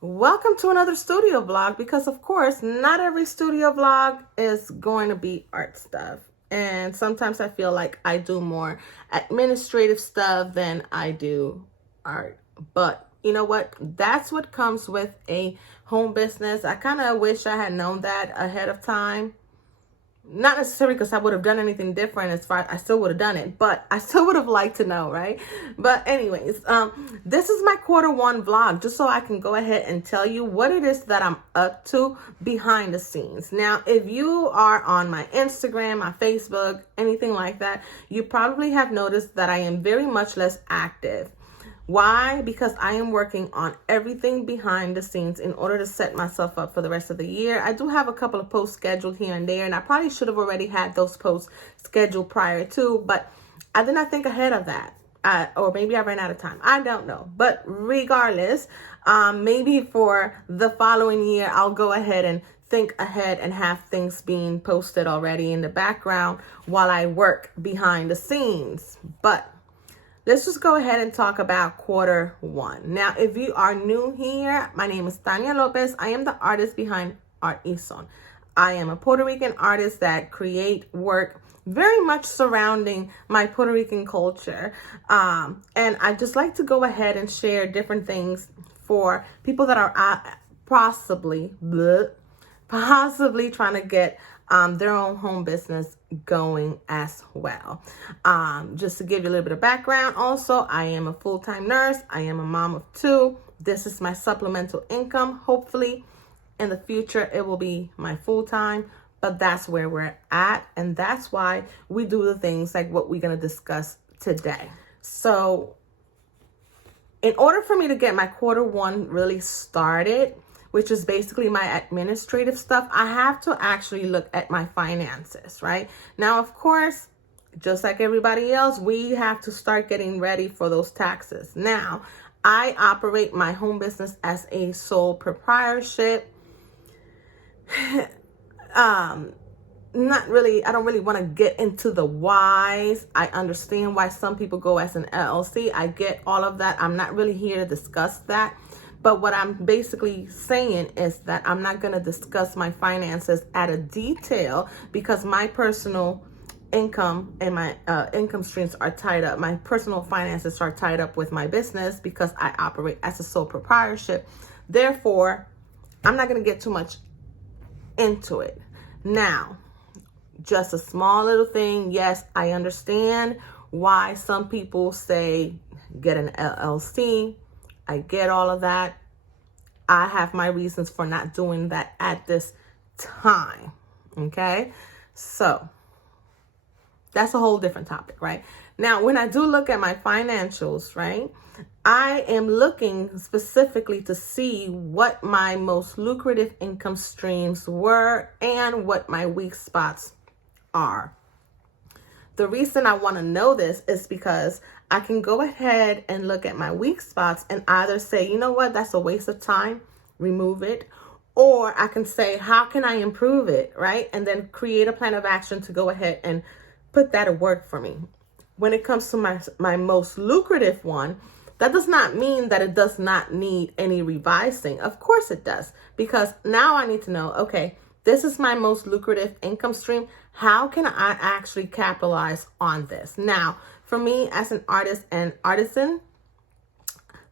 Welcome to another studio vlog, because of course not every studio vlog is going to be art stuff, and sometimes I feel like I do more administrative stuff than I do art. But you know what, that's what comes with a home business. I kind of wish I had known that ahead of time. Not necessarily because I would have done anything different, as far as I still would have done it, but I still would have liked to know, right? But anyways, this is my quarter 1 vlog, just so I can go ahead and tell you what it is that I'm up to behind the scenes. Now, if you are on my Instagram, my Facebook, anything like that, you probably have noticed that I am very much less active. Why? Because I am working on everything behind the scenes in order to set myself up for the rest of the year. I do have a couple of posts scheduled here and there, and I probably should have already had those posts scheduled prior to, but I did not think ahead of that. Or maybe I ran out of time. I don't know. But regardless, maybe for the following year, I'll go ahead and think ahead and have things being posted already in the background while I work behind the scenes. But let's just go ahead and talk about quarter 1. Now, if you are new here, my name is Tanya Lopez. I am the artist behind Art Ison. I am a Puerto Rican artist that create work very much surrounding my Puerto Rican culture. And I just like to go ahead and share different things for people that are possibly trying to get their own home business going as well. Just to give you a little bit of background, also, I am a full-time nurse. I am a mom of 2. This is my supplemental income. Hopefully, in the future, it will be my full-time, but that's where we're at, and that's why we do the things like what we're going to discuss today. So, in order for me to get my quarter 1 really started, which is basically my administrative stuff, I have to actually look at my finances, right? Now, of course, just like everybody else, we have to start getting ready for those taxes. Now, I operate my home business as a sole proprietorship. Not really, I don't really want to get into the whys. I understand why some people go as an LLC. I get all of that. I'm not really here to discuss that. But what I'm basically saying is that I'm not going to discuss my finances at a detail, because my personal income and my income streams are tied up. My personal finances are tied up with my business because I operate as a sole proprietorship. Therefore, I'm not going to get too much into it. Now, just a small little thing. Yes, I understand why some people say get an LLC. I get all of that. I have my reasons for not doing that at this time. Okay? So, that's a whole different topic, right? Now, when I do look at my financials, right, I am looking specifically to see what my most lucrative income streams were and what my weak spots are. The reason I want to know this is because I can go ahead and look at my weak spots and either say, you know what, that's a waste of time, remove it. Or I can say, how can I improve it, right? And then create a plan of action to go ahead and put that to work for me. When it comes to my most lucrative one, that does not mean that it does not need any revising. Of course it does, because now I need to know, okay, this is my most lucrative income stream. How can I actually capitalize on this? Now, for me as an artist and artisan,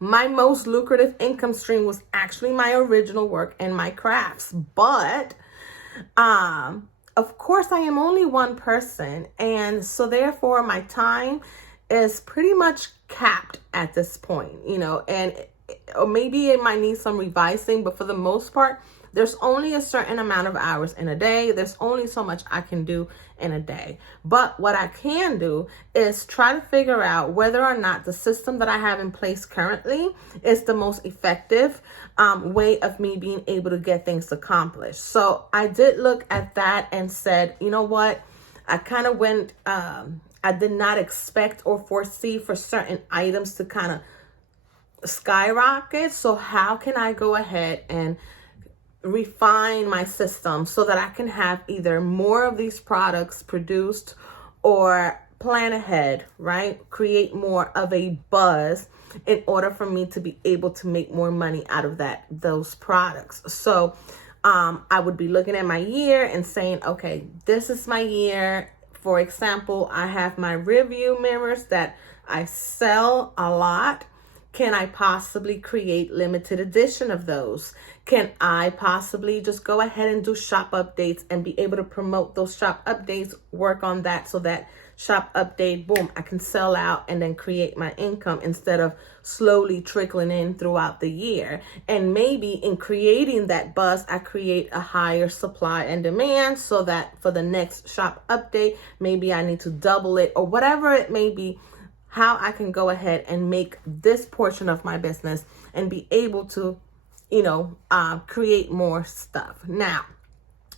my most lucrative income stream was actually my original work and my crafts. But, of course, I am only one person. And so therefore, my time is pretty much capped at this point, and or maybe it might need some revising, but for the most part, there's only a certain amount of hours in a day. There's only so much I can do in a day. But what I can do is try to figure out whether or not the system that I have in place currently is the most effective way of me being able to get things accomplished. So I did look at that and said, you know what? I kind of went, I did not expect or foresee for certain items to kind of skyrocket. So how can I go ahead and refine my system so that I can have either more of these products produced or plan ahead, right? Create more of a buzz in order for me to be able to make more money out of those products. So I would be looking at my year and saying, okay, this is my year. For example, I have my review mirrors that I sell a lot. Can I possibly create limited edition of those? Can I possibly just go ahead and do shop updates and be able to promote those shop updates, work on that so that shop update, boom, I can sell out and then create my income instead of slowly trickling in throughout the year. And maybe in creating that buzz, I create a higher supply and demand so that for the next shop update, maybe I need to double it or whatever it may be, how I can go ahead and make this portion of my business and be able to, create more stuff. Now,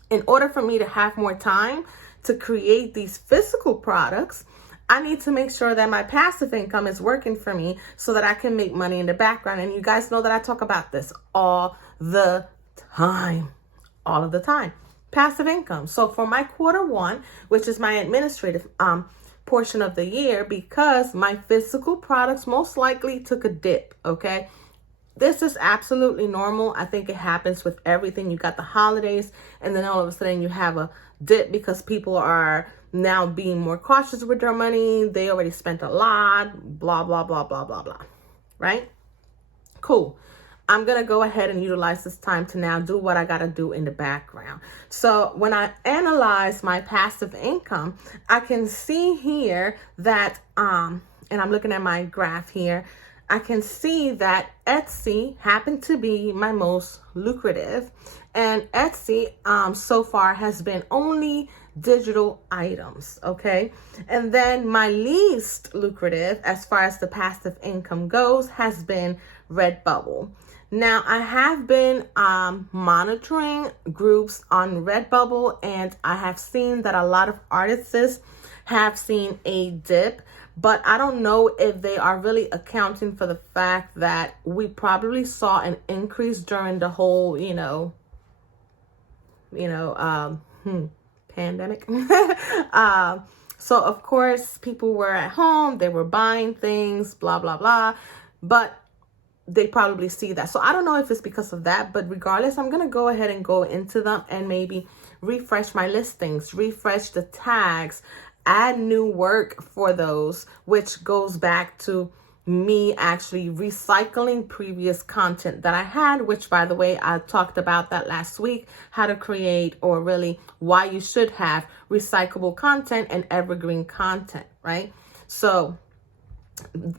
in order for me to have more time to create these physical products, I need to make sure that my passive income is working for me so that I can make money in the background. And you guys know that I talk about this all the time, passive income. So for my Q1, which is my administrative portion of the year, because my physical products most likely took a dip, okay? This is absolutely normal. I think it happens with everything. You got the holidays, and then all of a sudden you have a dip because people are now being more cautious with their money. They already spent a lot, blah, blah, blah, blah, blah, blah, right? Cool. I'm going to go ahead and utilize this time to now do what I got to do in the background. So when I analyze my passive income, I can see here that, and I'm looking at my graph here, I can see that Etsy happened to be my most lucrative. And Etsy so far has been only digital items, okay? And then my least lucrative as far as the passive income goes has been Redbubble. Now, I have been monitoring groups on Redbubble, and I have seen that a lot of artists have seen a dip, but I don't know if they are really accounting for the fact that we probably saw an increase during the whole, pandemic. So of course, people were at home, they were buying things, blah, blah, blah, but they probably see that. So I don't know if it's because of that, but regardless, I'm going to go ahead and go into them and maybe refresh my listings, refresh the tags, add new work for those, which goes back to me actually recycling previous content that I had, which by the way, I talked about that last week, how to create, or really why you should have recyclable content and evergreen content, right? So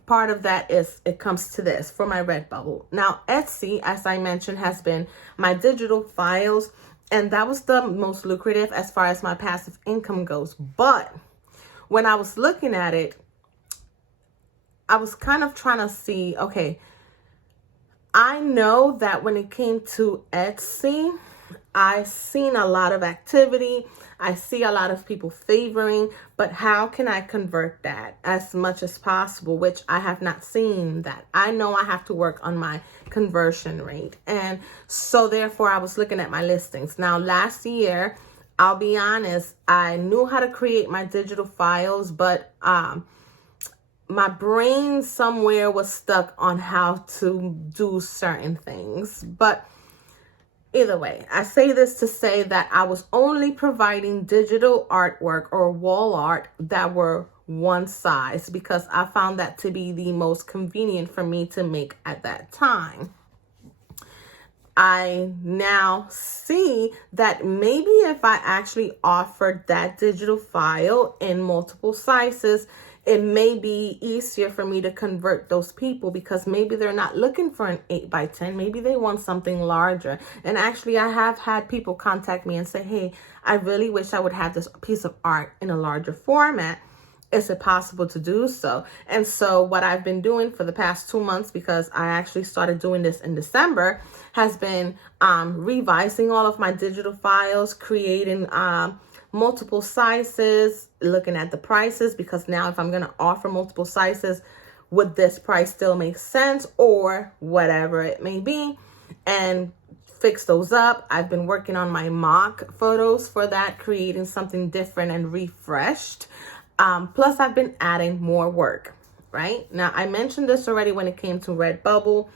part of that is, it comes to this for my Redbubble. Now, Etsy, as I mentioned, has been my digital files, and that was the most lucrative as far as my passive income goes. But when I was looking at it, I was kind of trying to see, okay, I know that when it came to Etsy, I seen a lot of activity. I see a lot of people favoring, but how can I convert that as much as possible, which I have not seen that. I know I have to work on my conversion rate. And so therefore I was looking at my listings. Now last year, I'll be honest, I knew how to create my digital files, but my brain somewhere was stuck on how to do certain things. But either way, I say this to say that I was only providing digital artwork or wall art that were one size because I found that to be the most convenient for me to make at that time. I now see that maybe if I actually offered that digital file in multiple sizes, it may be easier for me to convert those people because maybe they're not looking for an 8x10. Maybe they want something larger. And actually, I have had people contact me and say, hey, I really wish I would have this piece of art in a larger format. Is it possible to do so? And so what I've been doing for the past 2 months, because I actually started doing this in December, has been revising all of my digital files, creating multiple sizes, looking at the prices, because now if I'm going to offer multiple sizes, would this price still make sense or whatever it may be, and fix those up. I've been working on my mock photos for that, creating something different and refreshed. Plus I've been adding more work, right? Now, I mentioned this already when it came to Redbubble.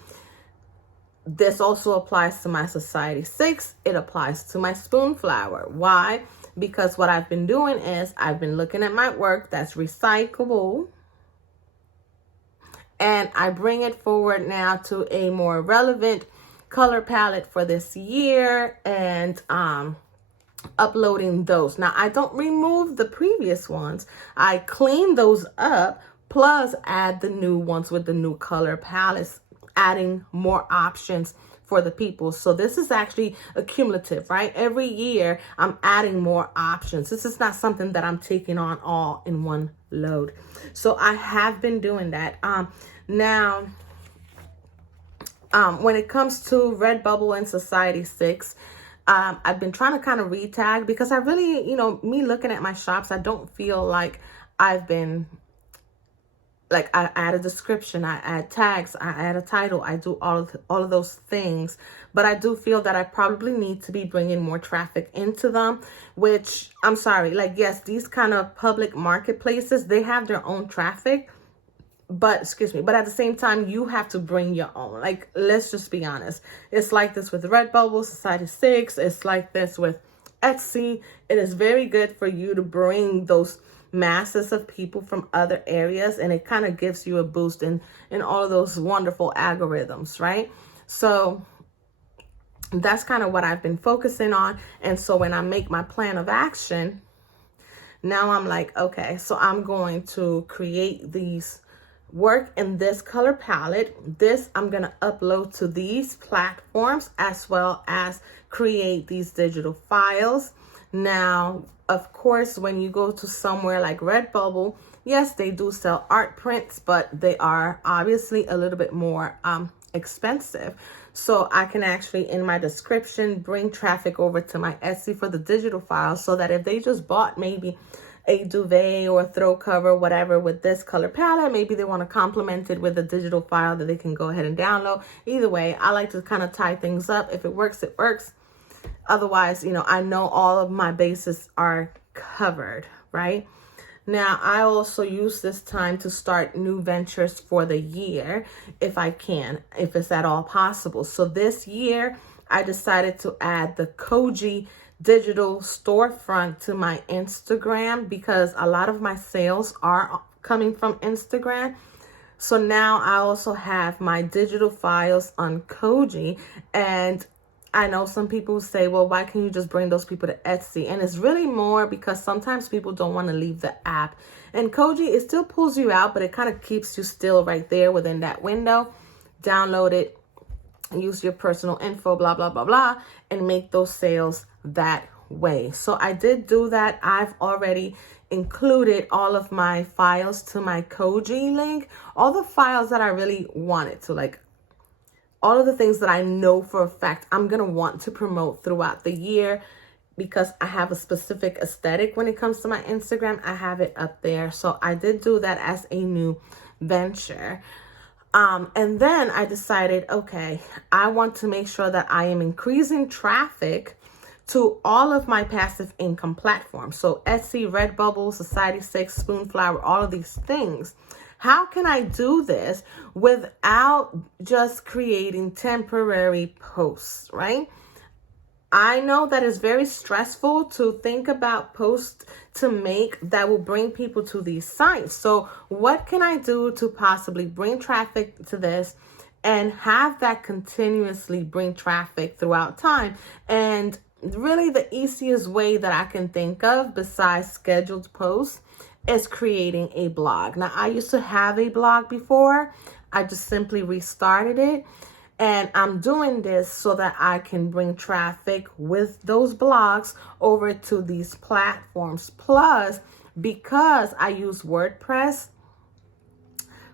This also applies to my Society 6. It applies to my Spoonflower. Why? Because what I've been doing is I've been looking at my work that's recyclable, and I bring it forward now to a more relevant color palette for this year, and uploading those. Now, I don't remove the previous ones. I clean those up, plus add the new ones with the new color palettes, adding more options for the people. So this is actually accumulative, right? Every year I'm adding more options. This is not something that I'm taking on all in one load. So I have been doing that. Now, when it comes to Redbubble and Society 6, I've been trying to kind of retag, because I really, me looking at my shops, I don't feel like I've been, like, I add a description, I add tags, I add a title, I do all of those things. But I do feel that I probably need to be bringing more traffic into them, which, I'm sorry, like, yes, these kind of public marketplaces, they have their own traffic. But, excuse me, but at the same time, you have to bring your own. Like, let's just be honest. It's like this with Redbubble, Society 6. It's like this with Etsy. It is very good for you to bring those masses of people from other areas, and it kind of gives you a boost in all of those wonderful algorithms, right? So that's kind of what I've been focusing on. And so when I make my plan of action, now I'm like, okay, so I'm going to create these work in this color palette. This I'm going to upload to these platforms, as well as create these digital files. Now, of course, when you go to somewhere like Redbubble, yes, they do sell art prints, but they are obviously a little bit more expensive. So I can actually, in my description, bring traffic over to my Etsy for the digital files, so that if they just bought maybe a duvet or a throw cover, whatever, with this color palette, maybe they want to complement it with a digital file that they can go ahead and download. Either way, I like to kind of tie things up. If it works, it works. Otherwise, I know all of my bases are covered, right? Now, I also use this time to start new ventures for the year, if I can, if it's at all possible. So this year, I decided to add the Koji digital storefront to my Instagram, because a lot of my sales are coming from Instagram. So now I also have my digital files on Koji, and I know some people say, well, why can't you just bring those people to Etsy? And it's really more because sometimes people don't want to leave the app. And Koji, it still pulls you out, but it kind of keeps you still right there within that window. Download it, use your personal info, blah, blah, blah, blah, and make those sales that way. So I did do that. I've already included all of my files to my Koji link, all the files that I really wanted to, like, all of the things that I know for a fact I'm going to want to promote throughout the year, because I have a specific aesthetic when it comes to my Instagram. I have it up there. So I did do that as a new venture. And then I decided, okay, I want to make sure that I am increasing traffic to all of my passive income platforms. So Etsy, Redbubble, Society 6, Spoonflower, all of these things. How can I do this without just creating temporary posts, right? I know that it's very stressful to think about posts to make that will bring people to these sites. So what can I do to possibly bring traffic to this and have that continuously bring traffic throughout time? And really the easiest way that I can think of, besides scheduled posts, is creating a blog. Now, I used to have a blog before. I just simply restarted it. And I'm doing this so that I can bring traffic with those blogs over to these platforms. Plus, because I use WordPress,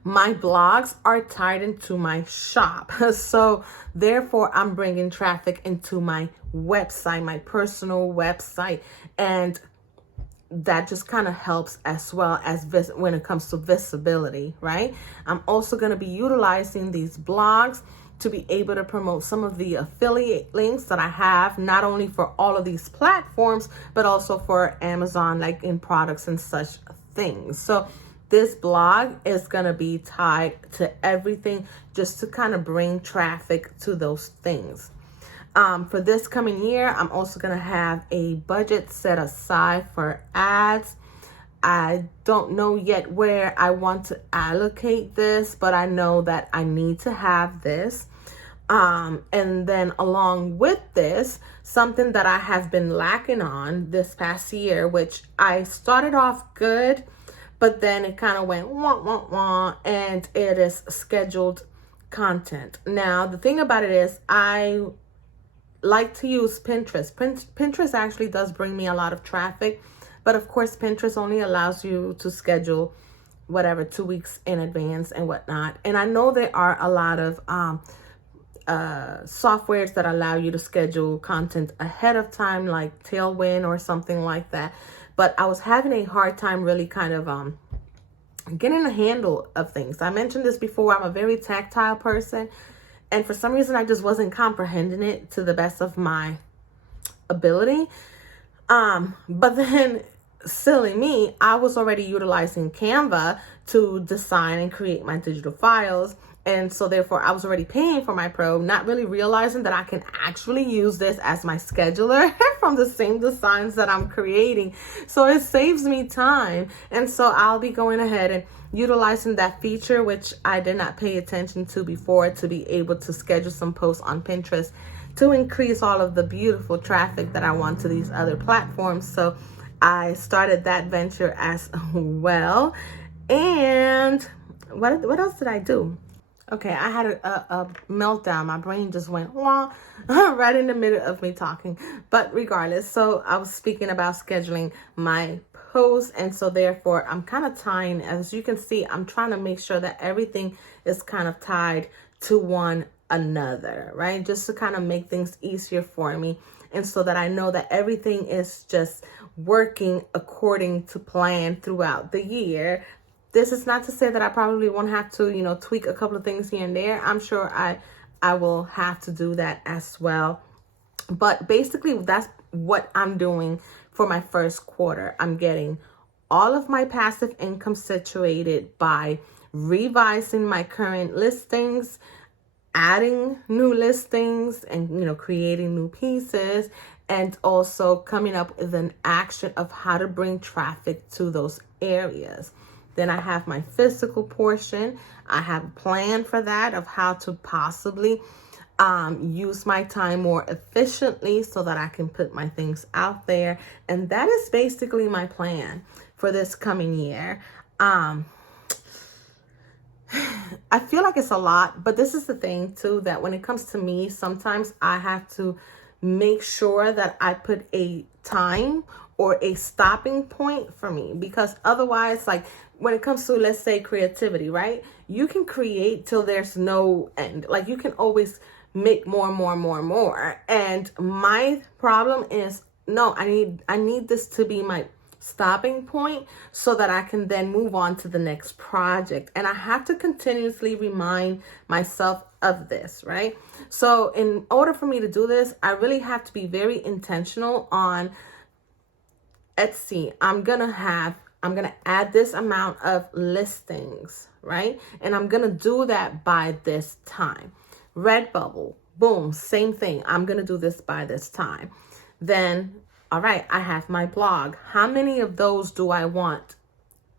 my blogs are tied into my shop. So therefore, I'm bringing traffic into my website, my personal website. And that just kind of helps as well as when it comes to visibility, right? I'm also going to be utilizing these blogs to be able to promote some of the affiliate links that I have, not only for all of these platforms, but also for Amazon, like in products and such things. So this blog is going to be tied to everything just to kind of bring traffic to those things. For this coming year, I'm also going to have a budget set aside for ads. I don't know yet where I want to allocate this, but I know that I need to have this. And then along with this, something that I have been lacking on this past year, which I started off good, but then it kind of went wah, wah, wah, and it is scheduled content. Now, the thing about it is I like to use Pinterest. Pinterest actually does bring me a lot of traffic, but of course, Pinterest only allows you to schedule whatever 2 weeks in advance and whatnot. And I know there are a lot of softwares that allow you to schedule content ahead of time, like Tailwind or something like that. But I was having a hard time really kind of getting a handle of things. I mentioned this before. I'm a very tactile person, and for some reason I just wasn't comprehending it to the best of my ability. But then, silly me, I was already utilizing Canva to design and create my digital files. And so therefore I was already paying for my pro, not really realizing that I can actually use this as my scheduler from the same designs that I'm creating. So it saves me time. And so I'll be going ahead and utilizing that feature, which I did not pay attention to before, to be able to schedule some posts on Pinterest to increase all of the beautiful traffic that I want to these other platforms. So I started that venture as well. And what else did I do? Okay, I had a meltdown. My brain just went wah right in the middle of me talking. But regardless, so I was speaking about scheduling my posts, and so therefore I'm kind of tying, as you can see, I'm trying to make sure that everything is kind of tied to one another, right? Just to kind of make things easier for me, and so that I know that everything is just working according to plan throughout the year. This is not to say that I probably won't have to, tweak a couple of things here and there. I'm sure I will have to do that as well. But basically, that's what I'm doing for my first quarter. I'm getting all of my passive income situated by revising my current listings, adding new listings, and, creating new pieces, and also coming up with an action of how to bring traffic to those areas. Then I have my physical portion. I have a plan for that, of how to possibly use my time more efficiently so that I can put my things out there. And that is basically my plan for this coming year. I feel like it's a lot, but this is the thing too, that when it comes to me, sometimes I have to make sure that I put a time or a stopping point for me, because otherwise, like, when it comes to, let's say, creativity, right? You can create till there's no end. Like, you can always make more and more and more and more. And my problem is, no, I need this to be my stopping point so that I can then move on to the next project. And I have to continuously remind myself of this, right? So in order for me to do this, I really have to be very intentional on Etsy. I'm going to add this amount of listings, right? And I'm going to do that by this time. Redbubble, boom, same thing. I'm going to do this by this time. Then, all right, I have my blog. How many of those do I want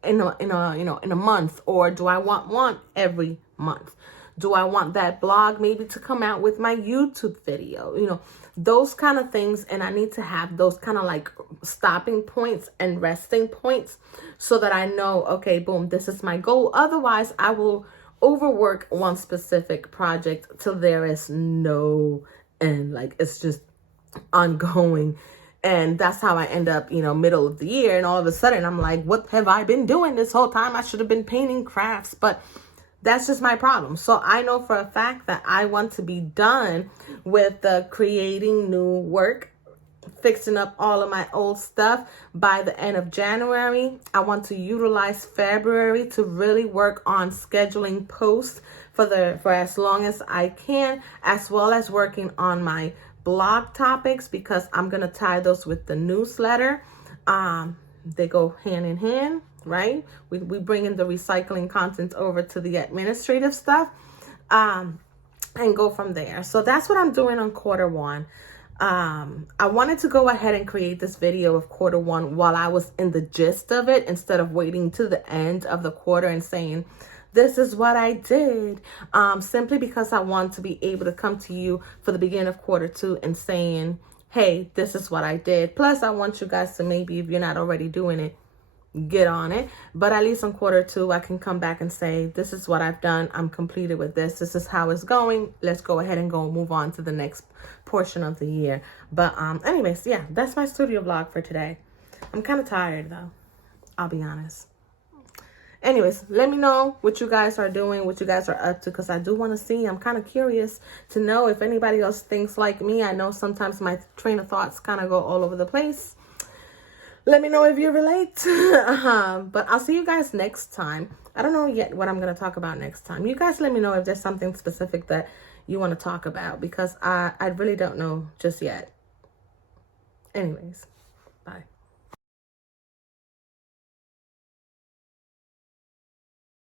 in a month, or do I want one every month? Do I want that blog maybe to come out with my YouTube video? Those kind of things. And I need to have those kind of like stopping points and resting points so that I know, okay, boom, this is my goal. Otherwise, I will overwork one specific project till there is no end. Like, it's just ongoing. And that's how I end up, middle of the year. And all of a sudden I'm like, what have I been doing this whole time? I should have been painting crafts. But that's just my problem. So I know for a fact that I want to be done with the creating new work, fixing up all of my old stuff by the end of January. I want to utilize February to really work on scheduling posts for as long as I can, as well as working on my blog topics, because I'm going to tie those with the newsletter. They go hand in hand. right? We bring in the recycling content over to the administrative stuff, and go from there. So that's what I'm doing on quarter one. I wanted to go ahead and create this video of quarter one while I was in the gist of it, instead of waiting to the end of the quarter and saying, this is what I did, simply because I want to be able to come to you for the beginning of quarter two and saying, hey, this is what I did. Plus, I want you guys to, maybe if you're not already doing it, get on it. But at least in quarter two, I can come back and say, this is what I've done. I'm completed with this. This is how it's going. Let's go ahead and move on to the next portion of the year. But anyways, yeah, that's my studio vlog for today. I'm kind of tired though, I'll be honest. Anyways, let me know what you guys are doing, what you guys are up to, because I do want to see. I'm kind of curious to know if anybody else thinks like me. I know sometimes my train of thoughts kind of go all over the place. Let me know if you relate. But I'll see you guys next time. I don't know yet what I'm going to talk about next time. You guys let me know if there's something specific that you want to talk about, because I really don't know just yet. Anyways, bye.